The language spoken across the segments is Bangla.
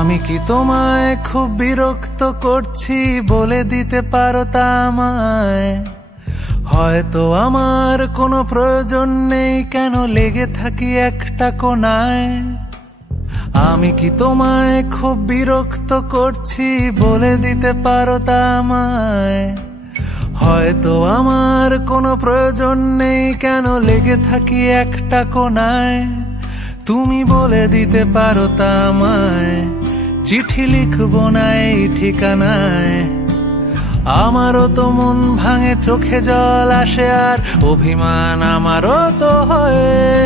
আমি কি তোমায় খুব বিরক্ত করছি বলে দিতে পারো তা আমায়? হয়তো আমার কোনো প্রয়োজন নেই, কেন লেগে থাকি একটা কোণায়। আমি কি তোমায় খুব বিরক্ত করছি বলে দিতে পারো তা আমায়? হয়তো আমার কোনো প্রয়োজন নেই, কেন লেগে থাকি একটা কোণায়। তুমি বলে দিতে পারো তা আমায়, চিঠি লিখবো না এই ঠিকানায়। আমারও তো মন ভাঙে, চোখে জল আসে, আর অভিমান আমারও তো হয়,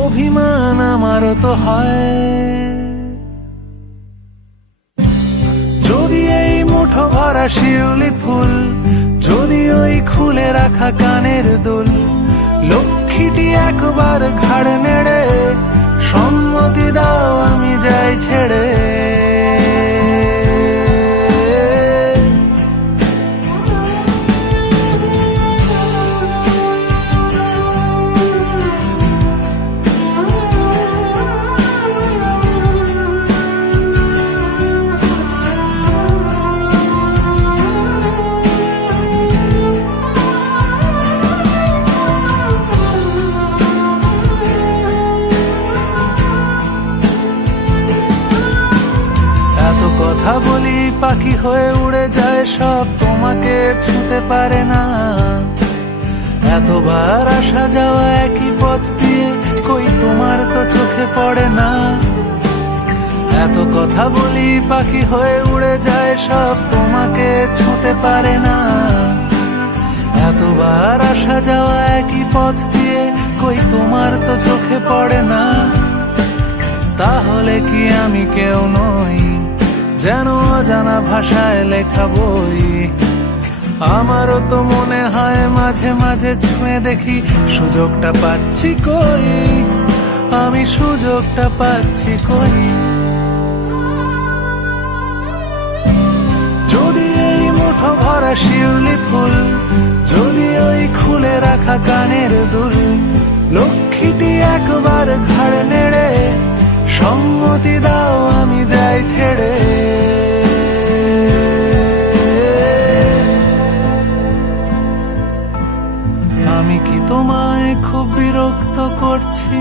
অভিমান আমারও তো হয়। যদি এই মুঠো ভরা শিউলি ফুল, যদি ওই খুলে রাখা কানের দুল, লক্ষ্মীটি একবার ঘাড় নেড়ে সম্মতি দাও আমি যাই ছেড়ে। কথা বলি পাখি হয়ে উড়ে যায় সব, তোমাকে ছুঁতে পারে না। এতবার আসা যাওয়া একই পথ দিয়ে, কই তোমার তো চোখে পড়ে না। এত কথা বলি পাখি হয়ে উড়ে যায় সব, তোমাকে ছুঁতে পারে না। এতবার আসা যাওয়া একই পথ দিয়ে, কই তোমার তো চোখে পড়ে না। তাহলে কি আমি কেউ নই, যেন অজানা ভাষায় লেখা বই? আমারও তো মনে হয় মাঝে মাঝে ছুঁয়ে দেখি, সুযোগটা পাচ্ছি কই, আমি সুযোগটা পাচ্ছি কই। যদি এই মুঠো ভরা শিউলি ফুল, যদি ওই খুলে রাখা কানের দুল, লক্ষ্মীটি একবার ঘাড় নেড়ে সম্মতি দাও আমি যাই ছেড়ে। আমি কি তোমায় খুব বিরক্ত করছি?